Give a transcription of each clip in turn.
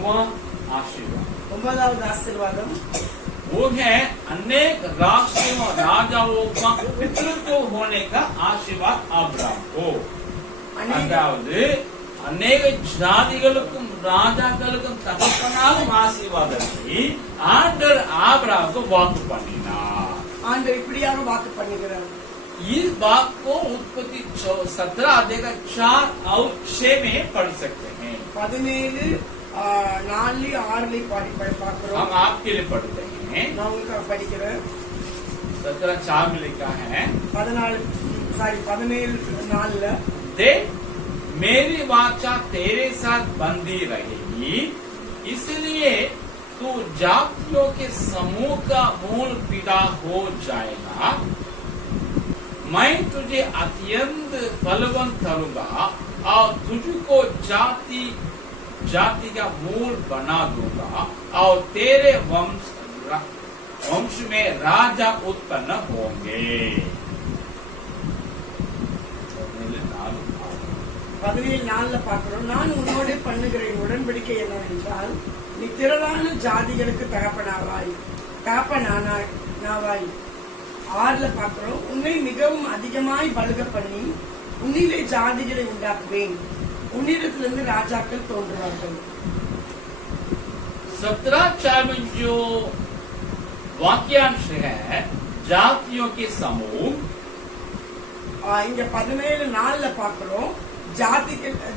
नौवां आशीर्वाद, ஒன்பதாவது ஆசீர்வாதம் वो है अनेक राष्ट्रों राजाओं का पितृत्व होने का आशीर्वाद अब्राहम को. அதாவது அநேக ஜாதிகளுக்கும் ராஜாக்களுக்கும் தகப்பனாலும் ஆசீர்வாதத்தை ஆண்டவர் ஆபிரகாமுக்கு வாக்கு பண்ணினார். ஆண்டவர் இப்படியாக வாக்கு பண்ணுகிறார். इस बात को उत्पत्ति 17 अध्याय का 4 और 6 में पढ़ सकते हैं. 17 4 6 பார்க்கிறோம். हम आपके लिए पढ़ते हैं. நான் உங்களுக்கு படிக்கிறேன். 17 4 में लिखा है 17 4 दे मेरी वाचा तेरे साथ बंधी रहेगी, इसलिए तू जातियों के समूह का मूल पिता हो जाएगा. मैं तुझे अत्यंत फलवंत करूंगा और तुझको जाति जाति का मूल बना दूंगा और तेरे वंश में राजा उत्पन्न होंगे. 17:4 பார்க்கிறோம். நான் உன்னோடு பண்ணுகிற உடன்படிக்கை என்னவென்றால், நீ திரளான ஜாதிகளுக்கு தகப்பனாவாய். 6 பார்க்கிறோம். உன்னை மிகவும் அதிகமாய் பலுக பண்ணி உன்னிலே ஜாதிகளை உண்டாக்குவேன், உன்னிடத்திலிருந்து ராஜாக்கள் தோன்றுவார்கள். 17:4 में जो वाक्यांश है जातियों के समूह, இங்க 17:4 பார்க்கிறோம்.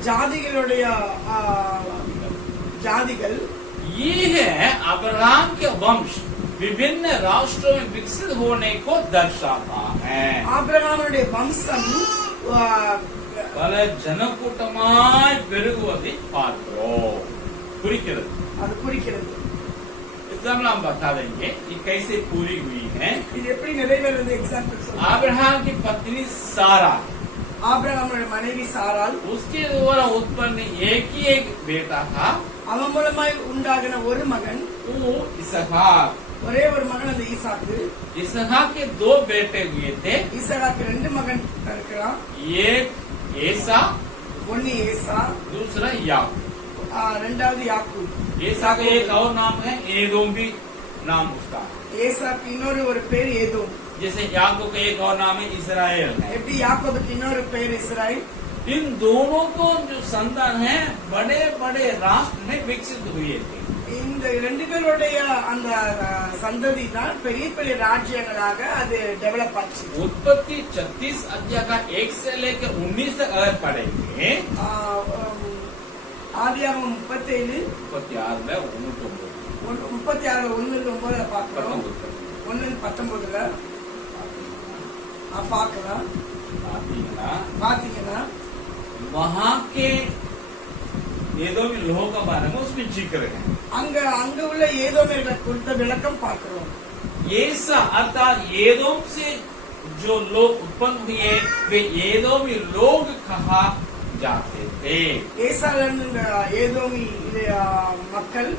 ஜாதிகளுடைய ஜாதிகள் ये है अब्राहम के वंश विभिन्न राष्ट्रों में विकसित होने को दर्शाता है. ஆபிரகாமுடைய வம்சம் பல ஜனக்கூட்டமாய் பெருகுவதை பார்க்கிறோம். குறிக்கிறது, அது குறிக்கிறது. एग्जाम्पल हम बता देंगे ये कैसे पूरी हुई है. இது எப்படி நிறைவேறது எக்ஸாம்பிள் சொல்லுங்க. अब्राहम की पत्नी सारा, ஆபிரகாமுடைய மனைவி சாராள், उसके द्वारा उत्पन्न एक ही एक बेटा था, அவன் மூலமாய் உண்டாகின ஒரு மகன், वो इसहाक. ஒரே ஒரு மகன் அந்த ஈசாக்கு. इसहाक के 2 बेटे हुए थे. ஈசாக்கு 2 மகன் இருக்கிறான். एक एसा, ஒன்னு ஏசா, दूसरा याकूब. ரெண்டாவது யாக்கூப். एसा का एक और नाम है एदोम, भी नाम उसका. ஏசாக்கு இன்னொரு ஒரு பேர் ஏதோம். जैसे याकूब का एक और नाम है इस्राएल है. எப்படி யாக்கோபுக்கு இன்னொரு பேர் இஸ்ராயேல். इन दोनों को जो संतान है बड़े बड़े राष्ट्र में विकसित हुए थे. இந்த 2 பேருடைய அந்த சந்ததி தான் பெரிய பெரிய ராஜ்யங்களாக அது டெவலப் ஆச்சு. उत्पत्ति 36 अध्याय का 1 से लेकर 19 तक अगर पढ़ेंगे, ஆதியாகமம் 37 36 में 36 1-9 பார்க்கிறோம். 1-19 பார்க்கலாம். பாத்தீங்கன்னா वहाँ के एदोमी लोगों का बारे में उसमें जिक्र है. அங்க உள்ள ஏதோமியர்களை குறித்த விளக்கம் பார்க்கிறோம். ऐसा अर्थात एदोम से जो लोग उत्पन्न हुए वे एदोमी लोग कहा जाते थे. ஏசாவிலிருந்து இந்த ஏதோமி மக்கள்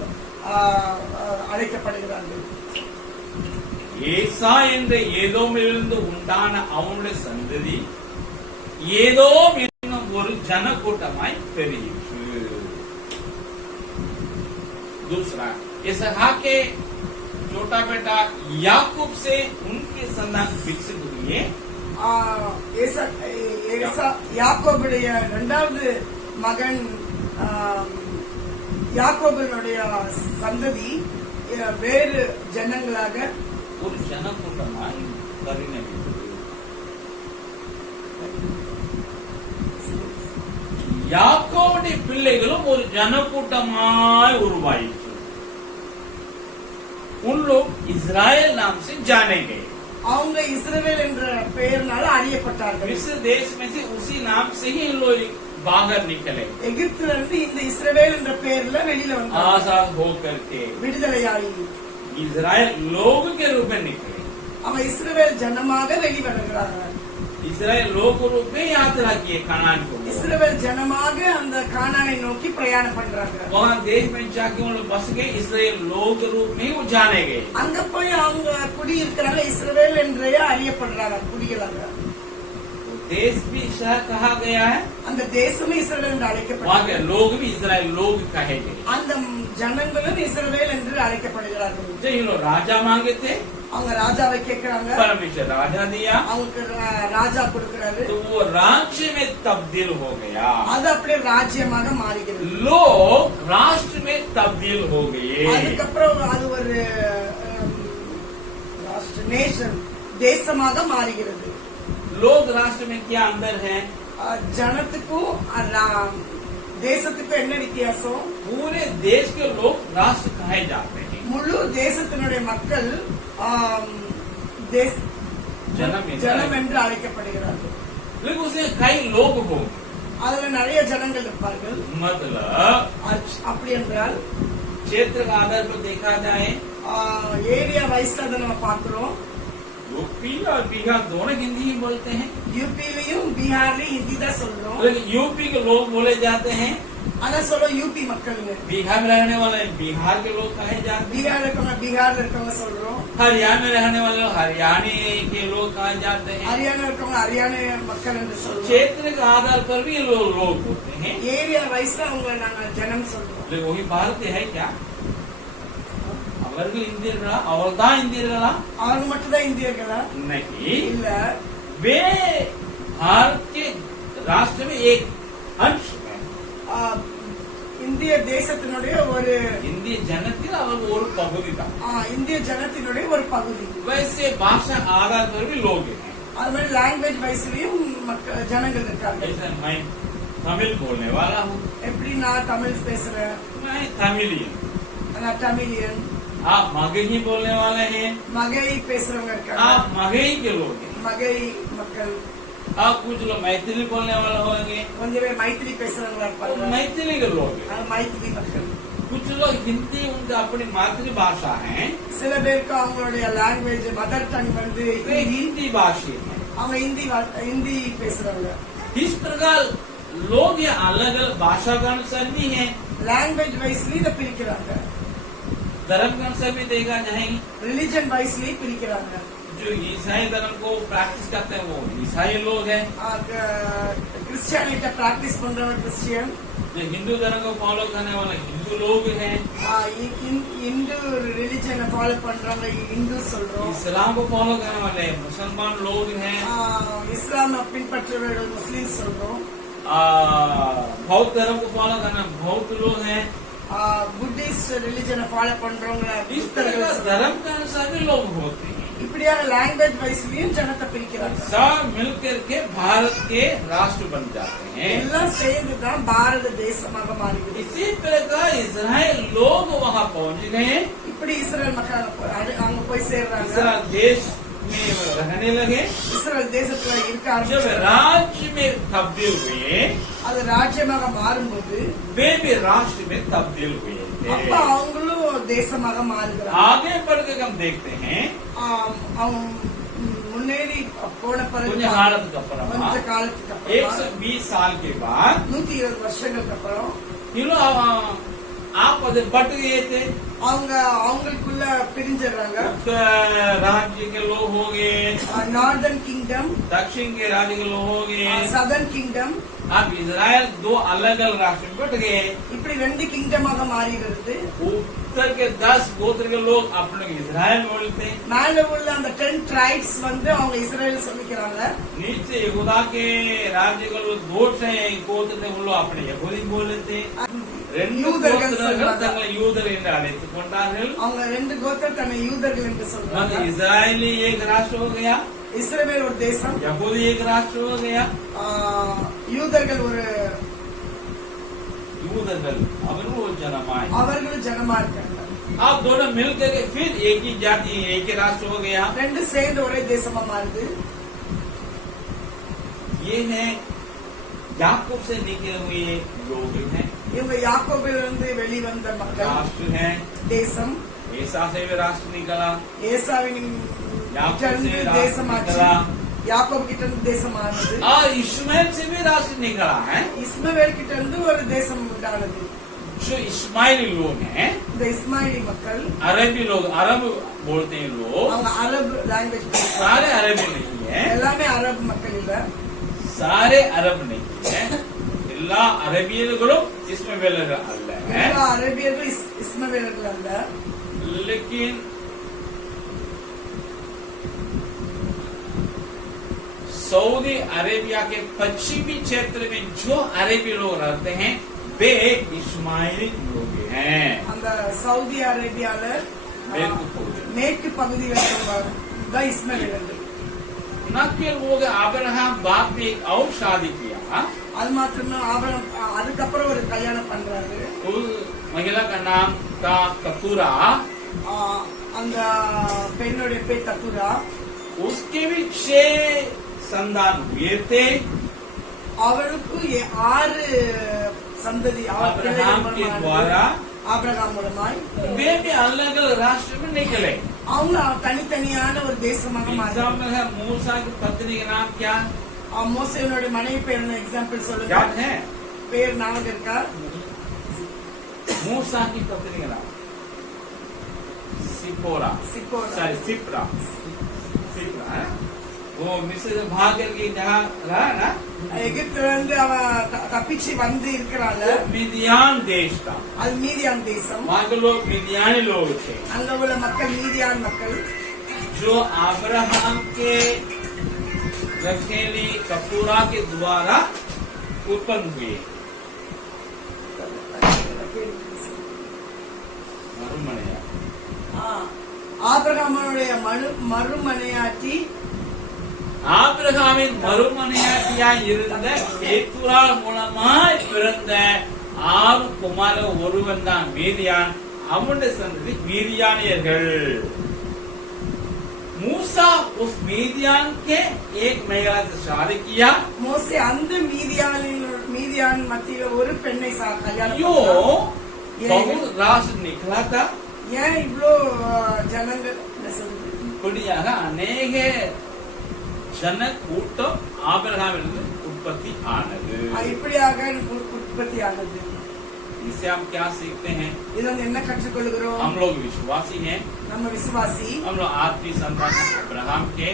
அழைக்கப்படுகிறார்கள். ஏசா என்ற ஏதோமிலிருந்து உண்டான அவனுடைய சந்ததி ஏதோம் என்னும் ஒரு ஜனக்கூட்டமாய் பெருகிற்று. दूसरा इसहाक के छोटा बेटा याकूब से उनके संतान विकसित हुए. யாக்கோபுடைய இரண்டாவது மகன் யாக்கோபனுடைய சந்ததி வேறு ஜனங்களாக ஒரு ஜனக்கூட்டமாய் பரிணமித்தது. யாக்கோபுடைய பிள்ளைகளும் ஒரு ஜனக்கூட்டமாய் உருவாயிற்று. उन लोग इस्राएल नाम से जाने गए. அவங்க இஸ்ரவேல் என்ற பெயர்னால அறியப்பட்டார்கள். मिस्र देश में से उसी नाम से ही लोग बाहर निकले. எகிப்துல இருந்து இந்த இஸ்ரவேல் என்ற பெயர்ல வெளியில வந்தாங்க. आजाद होकर के விடுதலையாகி इस्राएल लोग के रूप में निकले. அவன் இஸ்ரவேல் ஜனமாக வெளிவருகிறார்கள். इस्राएल लोग के रूप में यात्रा किए कनान को. இஸ்ரவேல் ஜனமாக அந்த கானானை நோக்கி பிரயாணம் பண்றாங்க. वहाँ देश में जाके उन लोग बस गए. इस्राएल लोग के रूप में वो जाने गए. அங்க போய் அவங்க குடியிருக்கிறாங்க. இஸ்ரவேல் என்றே அறியப்படுறாங்க குடிகளாக. देश भी शहर कहा गया है. அந்த தேசமே இஸ்ரவேல் என்று அழைக்கப்படுகிறது. वहाँ के लोग भी इस्राएल लोग कहे गए. அந்த ஜனங்களும் இஸ்ரவேல் என்று அழைக்கப்படுகிறார்கள். जो ये लोग राजा मांगे थे, அவங்க ராஜாவை கேட்கிறாங்க, परमेश्वर राजा दिया, அவங்களுக்கு ராஜா கொடுக்கிறாரு. तो वो राज्य में तब्दील हो गया, அது அப்படியே ராஜ்யமாக மாறுகிறது. लोग राष्ट्र में तब्दील हो गए. அதுக்கப்புறம் அது ஒரு நேஷன், தேசமாக மாறுகிறது. लोग राष्ट्र में क्या अंदर है? ஜனத்துக்கும் தேசத்துக்கும் என்ன வித்தியாசம்? पूरे देश के लोग राष्ट्र कहे जाते हैं. முழு தேசத்தினுடைய மக்கள் ஜனம் என்று அழைக்கப்படுகிறார்கள். लेकिन उसमें कई लोग हो, அதுல நிறைய ஜனங்கள் இருப்பார்கள். मतलब அப்படி என்றால் क्षेत्र का आधार पर देखा जाए, ஏரியா வைஸ்ல அதை நம்ம பாக்குறோம். यूपी और बिहार दोनों हिंदी ही बोलते हैं, யூபிலையும் பீகார்லயும் ஹிந்தி தான் சொல்றோம். लेकिन यूपी के लोग बोले जाते हैं, ஆனா சொல்றோம் யூபி மக்கள். बिहार में रहने वाले बिहार के लोग कहे जाते हैं, பீகார்ல இருக்கவங்க பீகார்ல இருக்கவங்க சொல்றோம். हरियाणा में रहने वाले हरियाणी के लोग कहे जाते हैं. ஹரியானா இருக்கவங்க ஹரியானா மக்கள் என்று சொல்றோம். क्षेत्र के आधार पर भी लोग होते हैं, ஏரியா வைஸ்ல அவங்க நாங்க ஜனம் சொல்றோம். लेकिन वही भारतीय है क्या? அவர்கள் இந்தியர்களா? அவள்தான் இந்தியர்களா? அவங்க மட்டும் தான் இந்தியர்களா? नहीं, இல்ல, वे भारत के राष्ट्र में एक अंश है. இந்திய தேசத்தினுடைய ஒரு இந்திய ஜனத்தில் அவர் ஒரு பகுதி தான். இந்திய ஜனத்தினுடைய ஒரு பகுதி. वैसे भाषा आधार पर भी लोग हैं. அது மாதிரி லாங்குவேஜ் வைஸ்லயும் ஜனங்கள் இருக்காங்க. जैसे मैं तमिल बोलने वाला हूँ, எப்படி நான் தமிழ் பேசுறேன், मैं तमिलियन. நான் தமிழியன். आप मगही बोलने वाले हैं, மகை பேசுறவங்க இருக்காங்க, आप मगही के लोग हैं. மகை மக்கள். आप कुछ लोग मैथिली बोलने वाले होंगे, கொஞ்சம் பேர் மைத்திரி பேசுறவங்களா तो இருப்பாங்க, मैथिली के लोग हैं. மைத்திரி மக்கள். कुछ लोग हिंदी उनका अपनी मातृभाषा है, சில பேருக்கு அவங்களுடைய லாங்குவேஜ் மதர் டங் வந்து वे हिंदी भाषी हैं. அவங்க ஹிந்தி பேசுறவங்க. इस प्रकार लोग ये अलग अलग भाषा का अनुसार नहीं है, லாங்குவேஜ் வைஸ்லயும் இதை பிரிக்கிறாங்க, धर्म के अनुसार भी देखा जाए. ரிலிஜன் வைஸ்லயும் பிரிக்கிறாங்க. जो ईसाई धर्म को प्रैक्टिस करते हैं वो ईसाई लोग हैं, கிறிஸ்டியானிட்ட பிராக்டிஸ் பண்றவங்க கிறிஸ்டியன், जो हिंदू धर्म को फॉलो करने वाले हिंदू लोग हैं, இந்து ரிலிஜனை ஃபாலோ பண்றவங்க இந்து சொல்றோம், इस्लाम को फॉलो करने वाले मुसलमान लोग हैं, இஸ்லாம் பின்பற்றவர்கள் முஸ்லிம் சொல்றோம், बौद्ध धर्म को फॉलो करने बौद्ध लोग हैं. புத்திஸ்ட் ரிலிஜனை ஃபாலோ பண்றவங்க इस तरह धर्म के अनुसार भी लोग होते हैं. இப்படியான லாங்குவேஜ் வைஸ்லயும் ஜனத்தை பிரிக்கிறாங்க. सब मिलकर के भारत के राष्ट्र बन जाते हैं. எல்லாம் சேர்ந்துதான் பாரத தேசமாக மாறுகிறது. इसी प्रकार इस्राएल लोग वहाँ पहुँच गए, இப்படி இஸ்ரேல் மக்கள் அங்க போய் சேர்றாங்க, इस्राएल देश में रहने लगे. இஸ்ரேல் தேசத்துல இருக்க जब ஆரம்பிச்சாங்க. राज्य में तब्दील हुए, அது ராஜ்யமாக மாறும்போது वे भी राष्ट्र में तब्दील हुए அப்ப थे. அவங்களும் தேசமாக மாறுகிறாங்க. आगे बढ़ के हम देखते हैं, அவங்க முன்னேறி போன பிறகு கொஞ்ச காலத்துக்கு அப்புறம் கொஞ்ச காலத்துக்கு அப்புறம் 120 साल के बाद 120 வருஷங்களுக்கு அப்புறம் ये लोग आप बट गए थे. அவங்களுக்குள்ள பிரிஞ்சிடறாங்க. उत्तर राज्य के लोग हो गए, நார்தர்ன் கிங்டம், दक्षिण के राज्य के लोग हो गए. Southern kingdom. अब इजराइल दो अलग अलग राष्ट्र में बट गए. இப்படி 2 கிங்டமாக மாறுகிறது. उत्तर के 10 गोत्र के लोग अपने इजराइल बोलते, மேல உள்ள அந்த 10 ट्राइब्स வந்து அவங்க இஸ்ரேல் சொல்லிக்கிறாங்க. नीचे यहूदा के राज्य के लोग 2 गोत्र थे, वो लोग अपने यहूदी बोलते. தங்களை யூதர் என்று அழைத்துக் கொண்டார்கள். அவங்க 2 கோத்திரம் தன்னை யூதர்கள் என்று சொல்றாங்க. इजराइली एक राष्ट्र हो गया, இஸ்ரவேல் ஒரு தேசம், यहूदी एक राष्ट्र हो गया. யூதர்கள் ஒரு यूदர்கள் அவர்கள் ஒரு ஜனமாய், அவர்களும் ஜனமா இருக்காங்க. आप दोनों मिलकर के फिर एक ही जाति एक ही राष्ट्र हो गया. 2 சேர்ந்து ஒரே தேசமா மாறுது. ये है याकूब से निकले हुए लोग हैं, இவங்க யாக்கோபில் இருந்து வெளிவந்த மக்கள், राष्ट्र है. தேசம். ऐसा से भी राष्ट्र निकला, ஏசாவின் याकूब से राष्ट्र தேசமாச்சு, निकला, யாக்கோப் கிட்ட இருந்து தேசமானது. और इस्माइल से भी राष्ट्र निकला है. இஸ்மவேல் கிட்ட இருந்து ஒரு தேசம் உண்டானது. जो इस्माइली लोग हैं, இந்த இஸ்மாயிலி மக்கள், अरबी लोग, अरब बोलते हैं लोग, அவங்க அரபு லாங்குவேஜ் பேசுறாங்க. सारे अरबी नहीं है, எல்லாமே அரபு மக்கள் இல்ல, सारे अरब नहीं है. எல்லா அரபியர்களும் இஸ்மவேலர்கள் அல்ல. எல்லா அரேபியர்கள் இஸ்மவேலர்கள் அல்ல. लेकिन सऊदी अरेबिया के पश्चिमी क्षेत्र में जो अरेबी लोग रहते हैं वे इस्माइली लोग हैं. அந்த சவுதி அரேபியால மேற்கு பகுதியில் இருக்கிற இஸ்மவேலர்கள். न केवल वो अब्राहम बाप ने एक और शादी किया, அது மாத்திரமே ஆபிரகாம் அதுக்கப்புறம் ஒரு கல்யாணம் பண்றாரு. उस महिला का नाम था कतूरा. அந்த பெண்ணுடைய பேர் கத்தூரா. उसके भी 6 संतान हुए थे. அவளுக்கு 6 சந்ததி अब्राहम के द्वारा. ஆபிரகாம் மூலமாய் वे भी अलग अलग राष्ट्र में निकले. அவங்க தனித்தனியான ஒரு தேசமாக மாறினாங்க. मूसा की पत्नी का नाम क्या? மோசேயோட மனைவி பேர் என்ன எக்ஸாம்பிள் சொல்லுங்க. याद है? பேர் ஞாபகம் இருக்கா? मूसा की पत्नी का नाम सिपोरा. सॉरी सिप्रा. सिप्रा है? वो मिस्र से भाग करके जहाँ रहा ना, எகிப்துல இருந்து அவ தப்பிச்சு வந்து இருக்கிறாள். मिदियान देश था. அது மீதியான் தேசம். वहाँ के लोग मिदियानी लोग थे. அங்க உள்ள மக்கள் மீதியான் மக்கள். जो अब्राहम के रखेली कपूरा के द्वारा उत्पन्न हुए. मरुमणिया. ஆபிரகாமுடைய மறுமனையாட்டி ஆபிரகாமின் மறுமனையாட்டியாய் இருந்த கேத்துரால் மூலமாய் பிறந்த 6 குமார ஒருவன் தான் மீதியான். அவனுடைய சந்ததி மீதியானியர்கள். मूसा उस मीदियान के एक महिला से शादी किया. மோசே அந்த மீதியான் மத்தியில ஒரு பெண்ணை கல்யாணம் यो बहुत राष्ट्र निकला था. ஏன் இவ்வளோ ஜனங்கள் இப்படியாக அநேக ஜன கூட்டம் ஆபிரகாமிலிருந்து உற்பத்தி ஆனது. இப்படியாக உற்பத்தி ஆனது. इससे हम क्या सीखते हैं? இதன் என்ன கற்றுக்கொள்கிறோம்? हम लोग विश्वासी हैं. நம்ம விசுவாசி. हम लोग आत्मिक संतान अब्राहम के.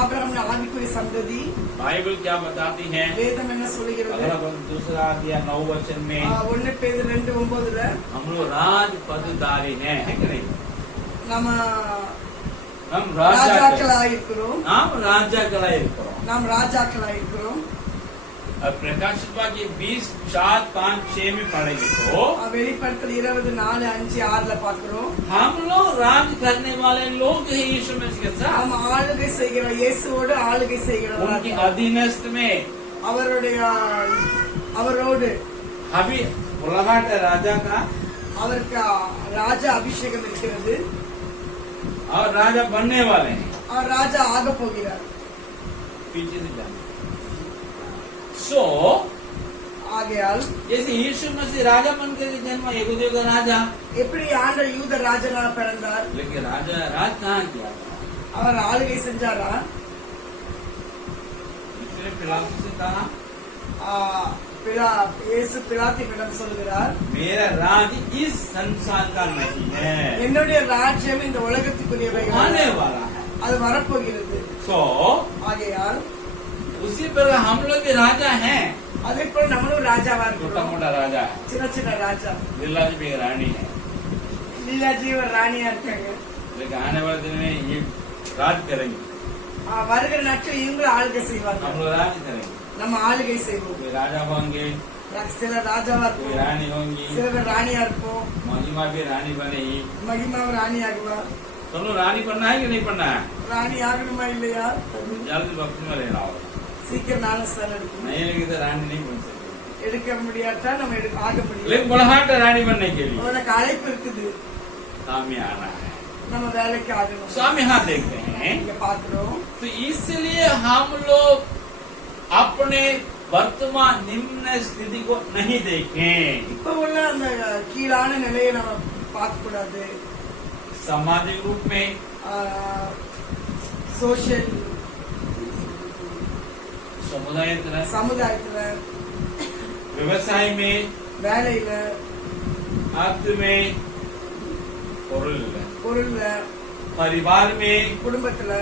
ஆபிரகாம் ஆவிக்குரிய சந்ததி. बाइबल क्या बताती है? வேதம் என்ன சொல்கிறது? दूसरा अध्याय 9 वचन में 1 பேதுரு 2:9 हम लोग राज पदधारी हैं, है कि नहीं? हम ராஜாக்களாக இருக்கிறோம். நாம் ராஜாக்களாக இருக்கிறோம். अब प्रकाशित वाक्य 20:4-5-6 में पढ़ेंगे तो வெளிப்படுத்தல் 20:4-5-6 பார்க்கிறோம். हम लोग राज करने वाले लोग हैं यीशु मसीह के साथ. हम ஆளுகை செய்கிறோம், இயேசுவோடு ஆளுகை செய்கிறோம். उनके अधीनस्थ में அவரோடு अभी उलघाट राजा का அவருக்கு ராஜா அபிஷேகம் இருக்கிறது. और राजा बनने वाले हैं. और राजा ஆக போகிறார். पीछे से जाना. सो ஆகையால் जैसे यीशु मसीह राजा बनकर जन्मा, यहूदियों का राजा. எப்படி ஆண்டவர் யூத ராஜனாக பிறந்தார்? लेकिन राजा राज कहाँ किया? அவர் ஆளுகை செஞ்சாரா? इसलिए पिलातुस से कहा, இயேசு பிலாத்தியிடம் சொல்கிறார், मेरा राज इस संसार का नहीं है. என்னுடைய ராஜ்யம் இந்த உலகத்துக்குரியவைகள் आने वाला है. அது வரப்போகிறது. सो ஆகையால் उसी प्रकार हम लोग भी राजा हैं. அதே போல நம்மளும் ராஜாவா छोटा இருக்கிறோம். मोटा राजा है. சின்ன சின்ன ராஜா. लीला जी भी एक रानी है. லீலாஜி ஒரு ராணியா இருக்காங்க. लेकिन आने वाले दिन में ये राज करेंगे. வருகிற நாட்கள் இவங்களும் ஆளுகை செய்வாங்க. हम लोग राज करेंगे. நம்ம ஆளுகை செய்வோம். कोई राजा होंगे, சில ராஜாவா कोई இருப்போம், रानी होंगी. சில பேர் ராணியா இருப்போம். महिमा भी रानी बनेगी. மகிமாவும் ராணி ஆகுவா. तो लोग रानी बनना है कि नहीं बनना है? ராணி ஆகணுமா இல்லையா? जल्दी भक्ति में रहना होगा. சீக்கிரம் ஞானஸ்தானம் எடுக்கணும். नहीं लगी तो रानी नहीं बन सकती. எடுக்க முடியாட்டா நம்ம ஆக முடியும். लेकिन बुढ़ाट रानी बनने के लिए உனக்கு அழைப்பு இருக்குது. सामने आना है. நம்ம வேலைக்கு ஆகணும். स्वामी यहाँ देखते हैं. இங்க பாக்குறோம். तो इसलिए हम लोग अपने वर्तमान निम्न स्थिति को नहीं देखें. இப்ப உள்ள அந்த கீழான நிலையை நம்ம பார்க்க கூடாது. सामाजिक रूप में, சோஷியல் சமுதாயத்துல, व्यवसाय में, வேலையில, अर्थ में, பொருள்ல, परिवार में, குடும்பத்துல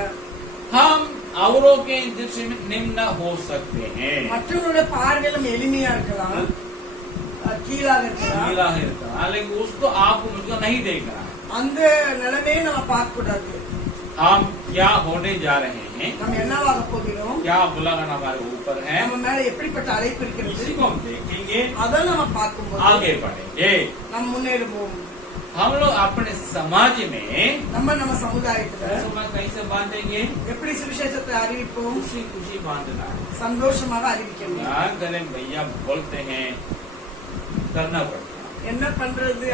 हम औरों के दृष्टि में निम्न हो सकते हैं. மற்றவங்களோட பார்வையிலும் எளிமையா இருக்கலாம். கீழாக இருக்கிறான். गीला है लेकिन उसको आपको मुझको नहीं देखना है। அந்த நிலைமையை நம்ம பார்க்க கூடாது. हम क्या होने जा रहे हैं, நம்ம என்னவாக போகிறோம், क्या बुलाना हमारे ऊपर है, நம்ம மேல எப்படிப்பட்ட அழைப்பு இருக்கிறது, इसी को हम देखेंगे, அதை நம்ம பார்க்கும்போது आगे बढ़ेंगे। நம்ம முன்னேறுவோம். हम लोग अपने समाज में நம்ம சமுதாயத்துல समाज कैसे बांधेंगे, எப்படி சுவிசேஷத்தை அறிவிப்போம், खुशी खुशी बांधना है। சந்தோஷமாக அறிவிக்கணும். क्या करें भैया, बोलते हैं करना पड़ता है। என்ன பண்றது,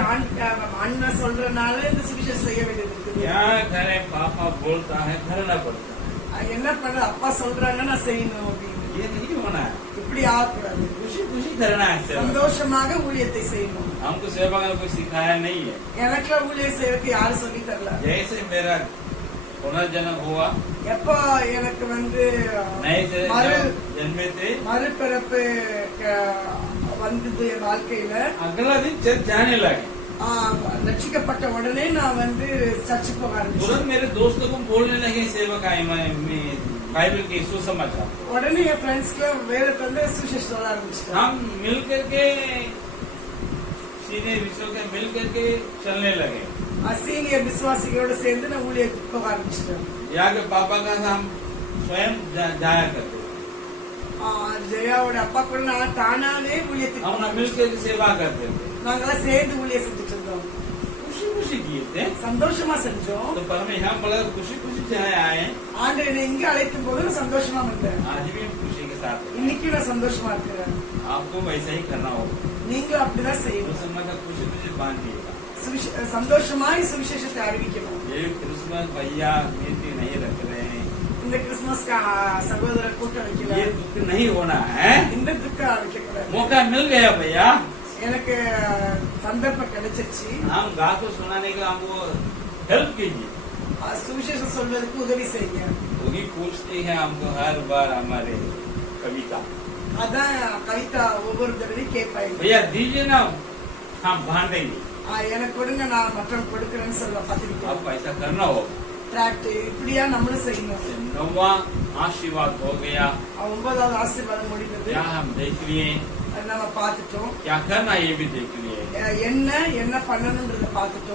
அண்ணன் சொல்றதுனால இந்த சுவிசேஷம் செய்ய வேண்டியது இருக்குது. क्या करें, पापा बोलता है करना पड़ता है। என்ன பண்றது, அப்பா சொல்றாங்க நான் செய்யணும் அப்படின்னு. ये नहीं होना है, இப்படி ஆகக்கூடாது. खुशी खुशी करना है सेवा। சந்தோஷமாக ஊழியத்தை செய்யணும். हमको सेवा का कोई सिखाया नहीं है। எனக்குள்ள ஊழியம் செய்யறதுக்கு யாரும் சொல்லி தரல. जैसे मेरा पुनर्जन्म हुआ, எப்ப எனக்கு नए से जन्मे थे, மறுபிறப்பு வந்தது என் வாழ்க்கையில, अगला दिन चर्च जाने लगे। ரட்சிக்கப்பட்ட உடனே நான் சர்ச்சுக்கு போக ஆரம்பிச்சேன். तुरंत मेरे दोस्तों को बोलने लगे सेवा का बाइबल के सुसमाचार। உடனே என் ஃப்ரெண்ட்ஸ்க்கு வேதத்தை சுவிசேஷம் சொல்ல ஆரம்பிச்சிட்டேன். हम मिल करके सीनियर विश्व के मिल करके चलने लगे। சீனியர் விசுவாசிகளோட சேர்ந்து நான் ஊழியத்துக்கு போக ஆரம்பிச்சிட்டேன். जाके पापा का हम स्वयं जाया करते। ஜெயாவோட அப்பா கூட நான் தானாவே ஊழியத்துக்கு हम मिल करके सेवा करते थे, நாங்களாம் சேர்ந்து ஊழியம் செஞ்சுட்டு இருந்தோம். खुशी खुशी किए थे। சந்தோஷமா செஞ்சோம். तो पर में यहाँ बोला खुशी खुशी चाहे आए, ஆண்டு என்னை இங்க அழைக்கும் போது நான் சந்தோஷமா வந்தேன். आज भी हम खुशी के साथ हैं। இன்னைக்கு நான் சந்தோஷமா இருக்கிறேன். आपको वैसा ही करना होगा। நீங்களும் அப்படிதான் செய்யணும். क्रिसमस का खुशी खुशी बांधिएगा। சந்தோஷமாய் சுவிசேஷத்தை அறிவிக்கணும். ये क्रिसमस भैया मीठी नहीं रख रहे हैं, இந்த கிறிஸ்துமஸ் சகோதரர் கூட்டம் வைக்கல, ये दुख नहीं होना है। இந்த துக்கம் வைக்கக்கூடாது. मौका मिल गया भैया, எனக்கு சந்தர்ப்பம் கிடைச்சிருச்சு. हम गा को सुनाने का हमको हेल्प कीजिए। சுவிசேஷம் சொல்வதற்கு உதவி செய்யுங்க. वही पूछती है हमको हर बार हमारे कविता, அதான் கவிதா ஒவ்வொரு தடவையும் கேட்பாங்க, भैया दीजिए ना हम बांधेंगे। எனக்கு கொடுங்க நான் மற்றவங்க கொடுக்குறேன்னு சொல்ல பத்திரிக்கை आपको ऐसा करना होगा। டிராக்ட் இப்படியா நம்மளும் செய்யணும். 9वां आशीर्वाद हो गया, 9வது ஆசீர்வாதம் முடிந்தது. क्या हम देख लिए, நம்ம பார்த்துட்டோம். क्या करना ये भी देख लिए। என்ன பண்ணணும்ன்றத பார்த்துட்டோம்.